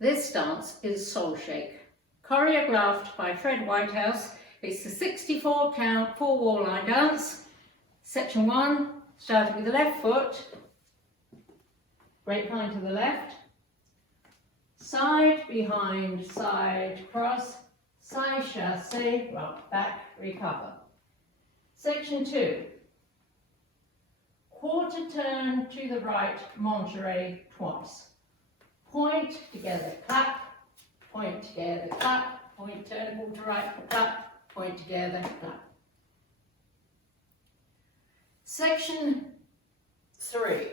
This dance is Soul Shake, choreographed by Fred Whitehouse. It's a 64 count, 4 wall line dance. Section 1, starting with the left foot, grapevine to the left, side, behind, side, cross, side chassé, rock, back, recover. Section 2, quarter turn to the right, Monterey twice. Point, together, clap, point, together, clap, point, turn, quarter right, clap, point, together, clap. Section 3.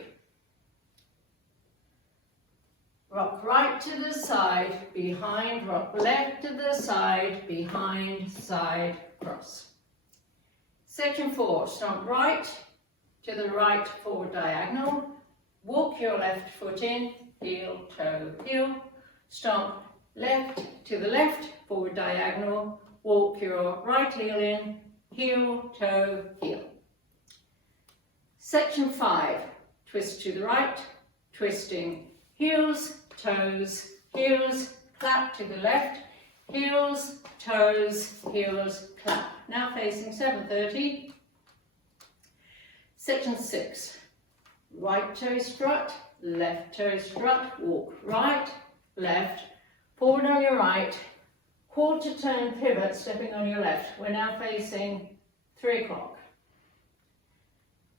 Rock right to the side, behind, rock left to the side, behind, side, cross. Section 4, stomp right to the right, forward diagonal, walk your left foot in, heel, toe, heel, stomp left to the left, forward diagonal, walk your right heel in, heel, toe, heel. Section 5, twist to the right, twisting heels, toes, heels, clap to the left, heels, toes, heels, clap. Now facing 7:30. Section 6, right toe strut, left toe strut, walk right, left, forward on your right, quarter turn pivot, stepping on your left. We're now facing 3 o'clock.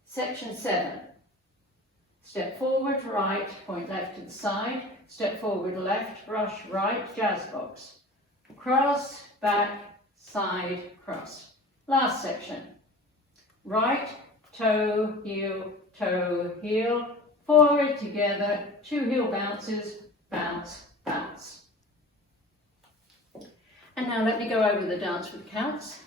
Section 7, step forward right, point left to the side, step forward left, brush right, jazz box. Cross, back, side, cross. Last section, right, toe, heel, forward together, 2 heel bounces, bounce, bounce. And now let me go over the dance with counts.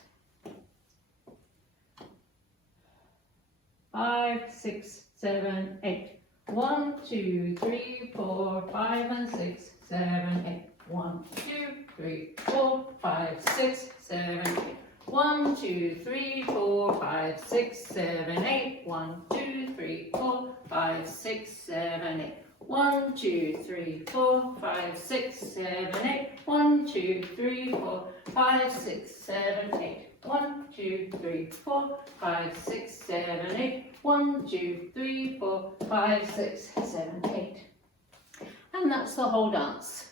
5, 6, 7, 8. 1, 2, 3, 4, 5 and 6, 7, 8. 1, 2, 3, 4, 5, 6, 7, 8. 1, 2, 3, 4, 5, 6, 7, 8. 1, 2, 3, 4, 5, 6, 7, 8. 1, 2, 3, 4, 5, 6, 7, 8. 1, 2, 3, 4, 5, 6, 7, 8. 1, 2, 3, 4, 5, 6, 7, 8. 1, 2, 3, 4, 5, 6, 7, 8. And that's the whole dance.